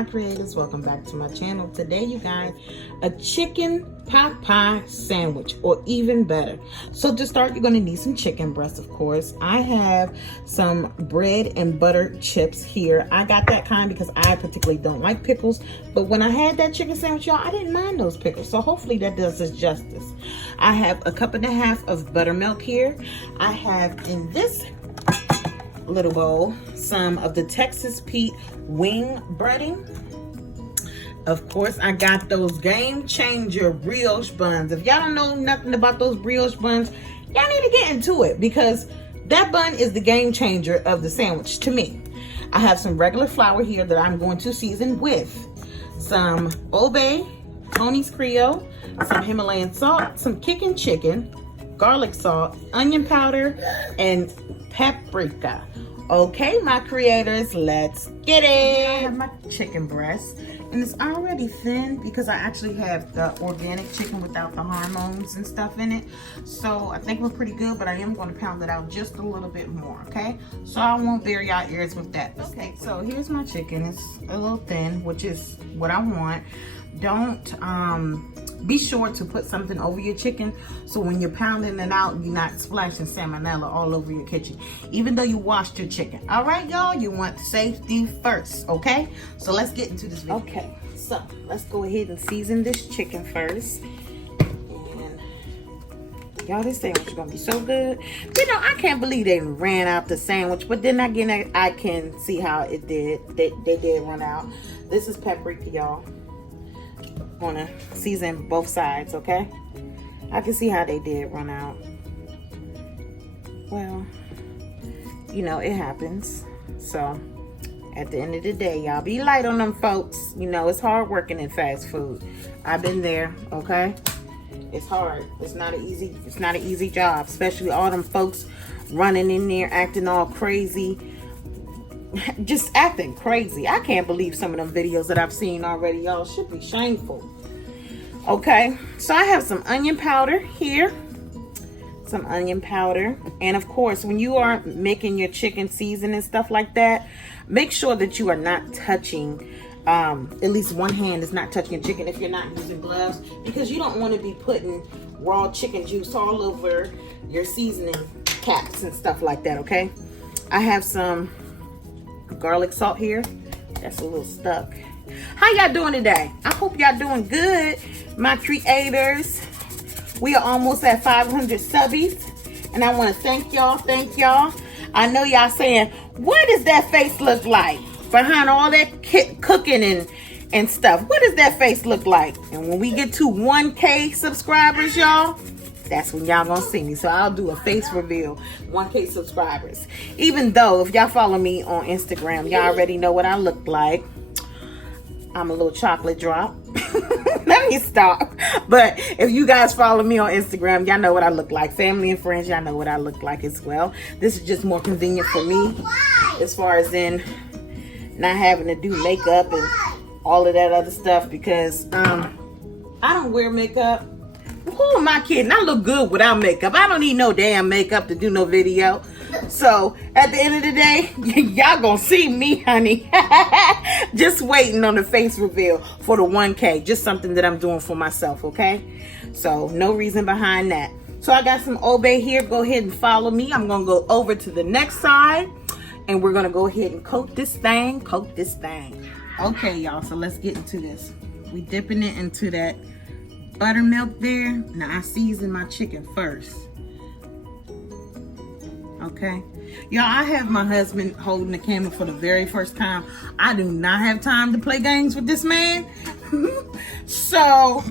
my creators, welcome back to my channel. Today you guys, a chicken pot pie sandwich, or even better. So to start, you're going to need some chicken breast, of course. I have some bread and butter chips here. I got that kind because I particularly don't like pickles, but when I had that chicken sandwich, y'all, I didn't mind those pickles, so hopefully that does us justice. I have a cup and a half of buttermilk here. I have in this little bowl some of the Texas Pete wing breading. Of course, I got those game changer brioche buns. If y'all don't know nothing about those brioche buns, y'all need to get into it, because that bun is the game changer of the sandwich to me. I have some regular flour here that I'm going to season with some Old Bay, Tony's Creole, some Himalayan salt, some kicking chicken, garlic salt, onion powder, and paprika. Okay, my creators, let's get it. I have my chicken breast, and it's already thin because I actually have the organic chicken without the hormones and stuff in it. So I think we're pretty good, but I am going to pound it out just a little bit more, okay? So I won't bury y'all ears with that. Okay, so here's my chicken. It's a little thin, which is what I want. Don't be sure to put something over your chicken, so when you're pounding it out, you're not splashing salmonella all over your kitchen, even though you washed your chicken. All right, y'all, you want safety first, okay? So let's get into this video. Okay, so let's go ahead and season this chicken first. And y'all, this sandwich is gonna be so good. You know, I can't believe they ran out the sandwich, but then again, I can see how it did. They did run out. This is paprika, y'all. Want to season both sides, okay? I can see how they did run out. Well, you know, it happens. So at the end of the day, y'all be light on them folks. You know, it's hard working in fast food. I've been there, okay? It's hard. It's not an easy job, especially all them folks running in there acting all crazy. Just acting crazy. I can't believe some of them videos that I've seen already. Y'all, should be shameful. Okay, so I have some onion powder here. Some onion powder. And of course, when you are making your chicken season and stuff like that, make sure that you are not touching, at least one hand is not touching your chicken if you're not using gloves, because you don't want to be putting raw chicken juice all over your seasoning caps and stuff like that, okay? I have some garlic salt here. That's a little stuck. How y'all doing today? I hope y'all doing good, my creators. We are almost at 500 subbies, and I want to thank y'all. I know y'all saying, what does that face look like behind all that cooking and stuff? What does that face look like? And when we get to 1K subscribers, y'all, that's when y'all gonna see me. So I'll do a face reveal, 1K subscribers. Even though if y'all follow me on Instagram, y'all already know what I look like. I'm a little chocolate drop. Let me stop. But if you guys follow me on Instagram, y'all know what I look like. Family and friends, y'all know what I look like as well. This is just more convenient for me, as far as in not having to do makeup and all of that other stuff, because I don't wear makeup. Who am I kidding? I look good without makeup. I don't need no damn makeup to do no video. So at the end of the day, y'all gonna see me, honey. Just waiting on the face reveal for the 1K. Just something that I'm doing for myself, okay? So no reason behind that. So I got some Old Bay here. Go ahead and follow me. I'm gonna go over to the next side, and we're gonna go ahead and coat this thing. Okay, y'all, so let's get into this. We dipping it into that buttermilk there. Now I season my chicken first. Okay, y'all, I have my husband holding the camera for the very first time. I do not have time to play games with this man. So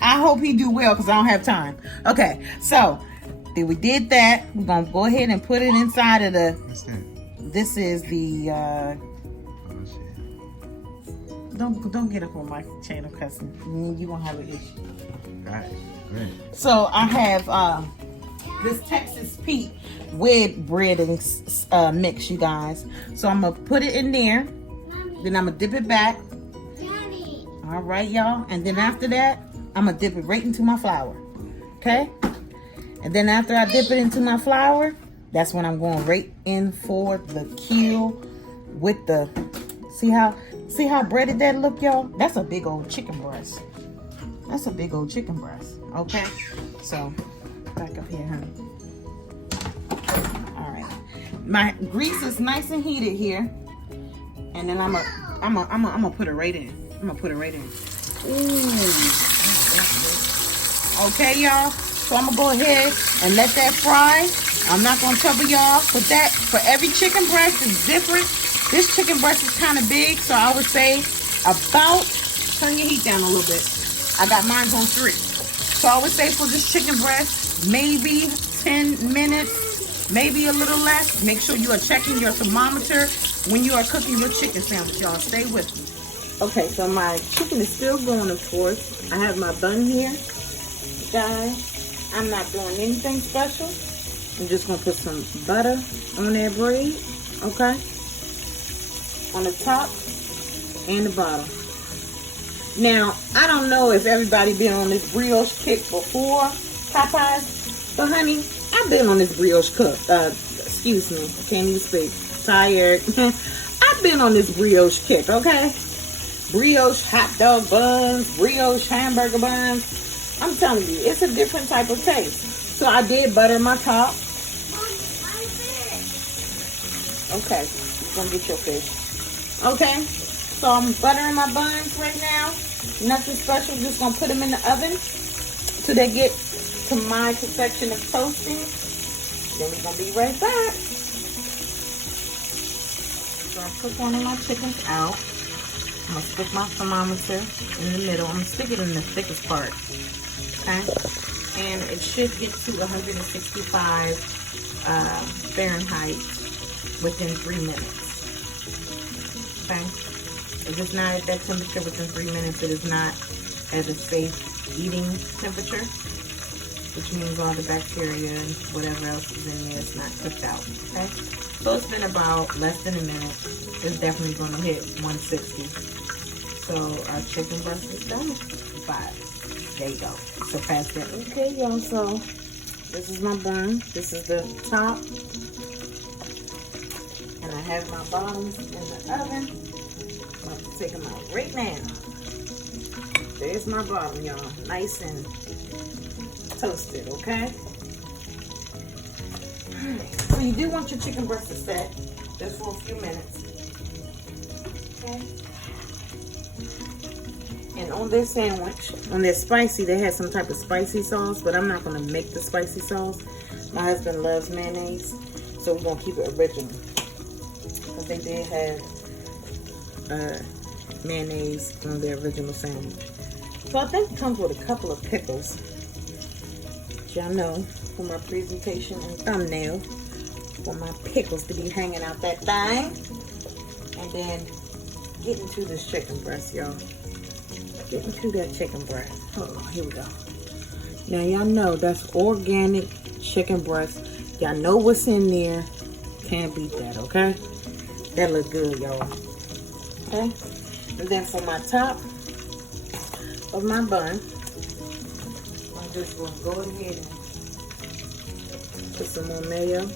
I hope he do well, because I don't have time. Okay, so then we did that. We're gonna go ahead and put it inside of the, this is the don't get up on my channel cussing. You gonna have an issue. All right, great. So I have this Texas Pete with bread and mix, you guys. So I'm gonna put it in there. Mommy. Then I'm gonna dip it back. Daddy. All right, y'all. And then after that, I'm gonna dip it right into my flour. Okay. And then after I dip it into my flour, that's when I'm going right in for the kill with the, see how See how breaded that look, y'all? That's a big old chicken breast. That's a big old chicken breast. Okay, so back up here, honey. All right, my grease is nice and heated here, and then I'm gonna put it right in. I'm gonna put it right in. Ooh. Okay, y'all. So I'm gonna go ahead and let that fry. I'm not gonna trouble y'all with that. For every chicken breast is different. This chicken breast is kind of big, so I would say about, turn your heat down a little bit. I got mine on 3. So I would say for this chicken breast, maybe 10 minutes, maybe a little less. Make sure you are checking your thermometer when you are cooking your chicken sandwich, y'all. Stay with me. Okay, so my chicken is still going, of course. I have my bun here, guys. I'm not doing anything special. I'm just gonna put some butter on that bread, okay? On the top and the bottom. Now, I don't know if everybody been on this brioche kick before Popeyes, but honey, I've been on this brioche cook. Excuse me, I can't even speak. Tired. I've been on this brioche kick, okay? Brioche hot dog buns, brioche hamburger buns. I'm telling you, it's a different type of taste. So I did butter my top. Okay, you're gonna get your fish. Okay, so I'm buttering my buns right now. Nothing special, just gonna put them in the oven till they get to my perfection of toasting. Then we're gonna be right back. So I put one of my chickens out. I'm gonna stick my thermometer in the middle. I'm gonna stick it in the thickest part. Okay, and it should get to 165 Fahrenheit within 3 minutes. Okay, if it's not at that temperature within 3 minutes, it is not at a safe eating temperature, which means all the bacteria and whatever else is in there is not cooked out. Okay, so it's been about less than a minute. It's definitely going to hit 160. So our chicken breast is done. 5. There you go. Surpass that. Okay, y'all. So this is my bun. This is the top. And I have my bottoms in the oven. I'm going to take them out right now. There's my bottom, y'all. Nice and toasted, okay? So you do want your chicken breast to set just for a few minutes. Okay? And on this sandwich, on this spicy, they had some type of spicy sauce, but I'm not going to make the spicy sauce. My husband loves mayonnaise, so we're going to keep it original. But they did have mayonnaise on their original sandwich. So I think it comes with a couple of pickles. Y'all know, for my presentation and thumbnail, for my pickles to be hanging out that thing. And then get into this chicken breast, y'all. Get into that chicken breast. Hold on, here we go. Now y'all know that's organic chicken breast. Y'all know what's in there. Can't beat that, okay? That look good, y'all. Okay? And then for my top of my bun, I'm just gonna go ahead and put some more mayo.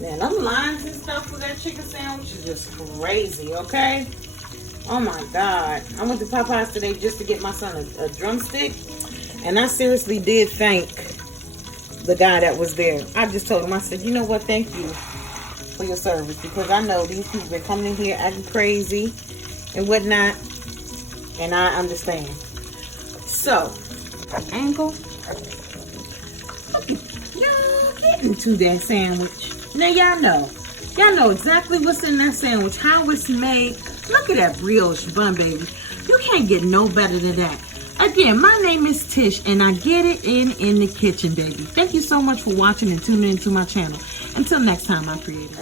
Man, them lines and stuff for that chicken sandwich is just crazy, okay? Oh my God. I went to Popeyes today just to get my son a drumstick. And I seriously did thank the guy that was there. I just told him, I said, you know what, thank you for your service. Because I know these people been coming in here acting crazy and whatnot. And I understand. So, angle. Y'all get into that sandwich. Now y'all know. Y'all know exactly what's in that sandwich. How it's made. Look at that brioche bun, baby. You can't get no better than that. Again, my name is Tish, and I get it in the kitchen, baby. Thank you so much for watching and tuning into my channel. Until next time, my creators.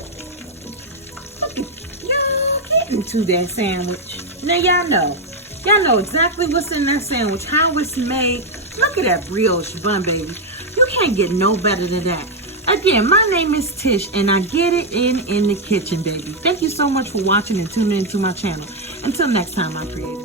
Y'all get into that sandwich. Now y'all know. Y'all know exactly what's in that sandwich. How it's made. Look at that brioche bun, baby. You can't get no better than that. Again, my name is Tish, and I get it in the kitchen, baby. Thank you so much for watching and tuning into my channel. Until next time, my creators.